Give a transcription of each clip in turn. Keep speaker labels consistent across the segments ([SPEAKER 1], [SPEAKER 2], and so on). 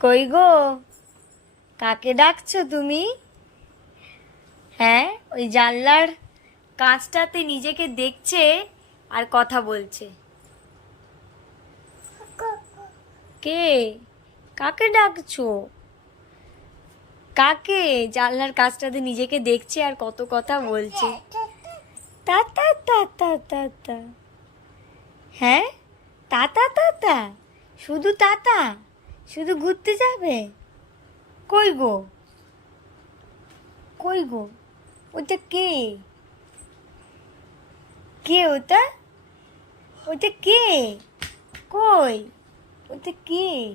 [SPEAKER 1] কই গো? কাকে ডাকছো তুমি? হ্যাঁ ওই জানলার কাঁচটাতে নিজেকে দেখছে আর কথা বলছে। কে? কাকে ডাকছো? কাকে? জানলার কাজটাতে নিজেকে দেখছে আর কত কথা বলছে। তা তা তা তা তা তা। হ্যাঁ? তাতা তাতা শুধু তাতা শুধু ঘুরতে যাবে? কই গো? কই গো? ওটা কে? কে ওটা? ওটা কে? কই? ওটা কে?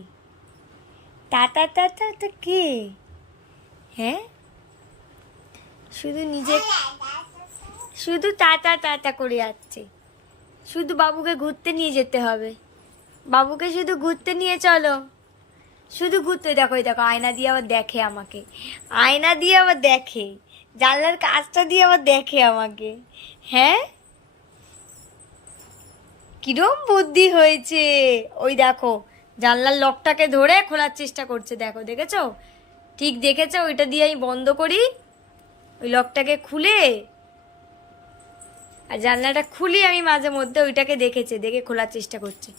[SPEAKER 1] টাটা টাটা ওটা কে? হ্যাঁ? শুধু নিজে শুধু টাটা টাটা করে যাচ্ছে। শুধু বাবুকে ঘুরতে নিয়ে যেতে হবে। বাবুকে শুধু ঘুরতে নিয়ে চলো। শুধু ঘুরতে দেখো দেখো, আয়না দিয়ে আবার দেখে আমাকে। আয়না দিয়ে আবার দেখে, জানলার কাজটা দিয়ে আবার দেখে আমাকে। হ্যাঁ? কিরম বুদ্ধি হয়েছে। ওই দেখো, জানলার লকটাকে ধরে খোলার চেষ্টা করছে, দেখো, দেখেছ? ঠিক দেখেছ? ওইটা দিয়ে আমি বন্ধ করি, ওই লকটাকে খুলে, আর জানলাটা খুলি আমি মাঝে মধ্যে ওইটাকে দেখেছে, দেখে খোলার চেষ্টা করছে।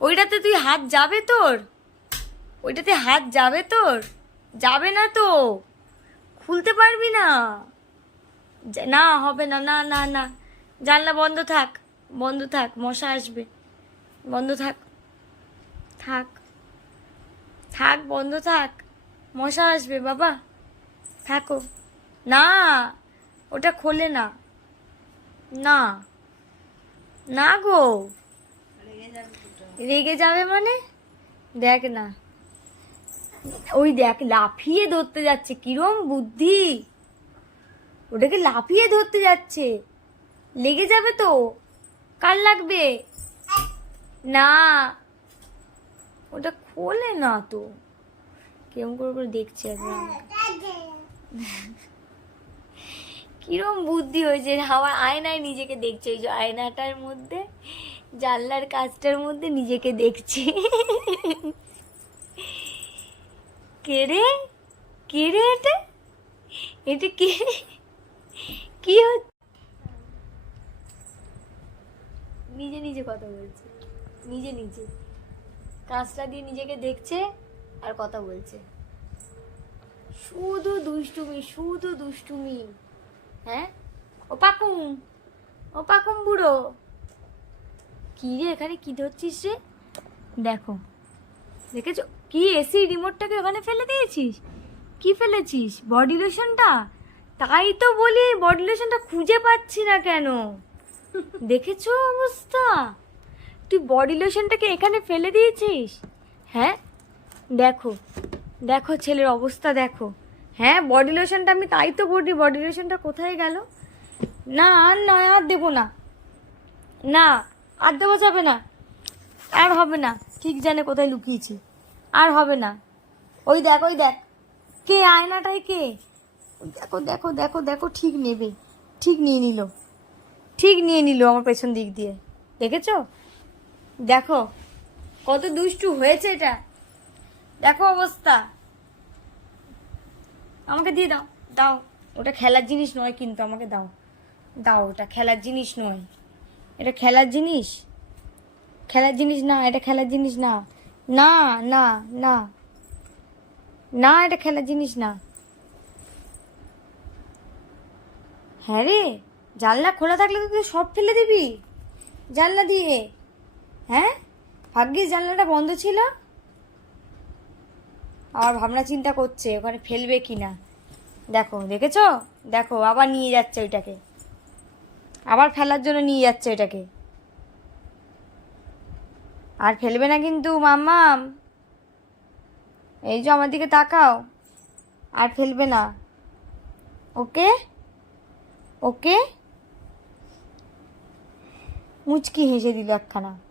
[SPEAKER 1] ওইটাতে তুই হাত যাবে তোর? ওইটাতে হাত যাবে তোর? যাবে না তো। খুলতে পারবি না। না, হবে না না না না। জানলা বন্ধ থাক বন্ধ থাক, মশা আসবে। বন্ধ থাক থাক থাক, বন্ধ থাক, মশা আসবে বাবা। থাকো। না, ওটা খোলে না। না না গো। রেগে যাবে মানে? দেখ না। ওই দেখ, লাফিয়ে ধরতে যাচ্ছে। কিরম বুদ্ধি। ওটাকে লাফিয়ে ধরতে যাচ্ছে। লেগে যাবে তো? কার লাগবে? না। ওটা খোলে না তো। কেমন করে করে দেখছে। কিরম বুদ্ধি হয়েছে। আমার আয়নায় নিজেকে দেখছে। ওই যে আয়নাটার মধ্যে, জানলার কাজটার মধ্যে নিজেকে দেখছে। কে রে কে এটা? এটা কে? কি হচ্ছে? নিজে নিজে কথা বলছে। নিজে নিজে। কাজটা দিয়ে নিজেকে দেখছে আর কথা বলছে। শুধু দুষ্টুমি শুধু দুষ্টুমি। হ্যাঁ? ও পাকুম। ও পাকুম বুড়ো। কী রে, এখানে কী ধরছিস রে? দেখো। দেখেছ? কি এসি রিমোটটাকে ওখানে ফেলে দিয়েছিস? কি ফেলেছিস? বডি লোশনটা তাই তো বলি বডি লোশনটা খুঁজে পাচ্ছি না কেন? দেখেছ অবস্থা? তুই বডি লোশনটাকে এখানে ফেলে দিয়েছিস? হ্যাঁ? দেখো দেখো ছেলের অবস্থা দেখো। হ্যাঁ বডি লোশনটা আমি তাই তো বলি বডি লোশনটা কোথায় গেল? না, আর নয়, আর দেবো না। না, আর দেওয়া যাবে না। আর হবে না। ঠিক জানে কোথায় লুকিয়েছি। হবে না। ওই দেখ ওই দেখ। কে আয়নাটাই কে? দেখো দেখো দেখো দেখো, ঠিক নেবে। ঠিক নিয়ে নিল। ঠিক নিয়ে নিল আমার পেছন দিক দিয়ে। দেখেছ? দেখো, কত দুষ্টু হয়েছে এটা। দেখো অবস্থা। আমাকে দিয়ে দাও দাও। ওটা খেলার জিনিস নয় কিন্তু আমাকে দাও। দাও, ওটা খেলার জিনিস নয়। এটা খেলার জিনিস? খেলার জিনিস না, এটা খেলার জিনিস না। না না না। না, এটা খেলার জিনিস না। হ্যাঁ রে, জানলা খোলা থাকলে তো তুই সব ফেলে দিবি। জানলা দিয়ে। হ্যাঁ? ভাগ্যিস জানলাটা বন্ধ ছিল। আবার ভাবনা চিন্তা করছে, ওখানে ফেলবে কি না দেখো, দেখেছ? দেখো, আবার নিয়ে যাচ্ছে ওইটাকে। আবার ফেলার জন্য নিয়ে যাচ্ছে ওইটাকে। আর খেলবে না কিন্তু মাম্মাম এই যে আমার দিকে তাকাও। আর ফেলবে না। ওকে? ওকে? মুচকি হেসে দিল একখানা।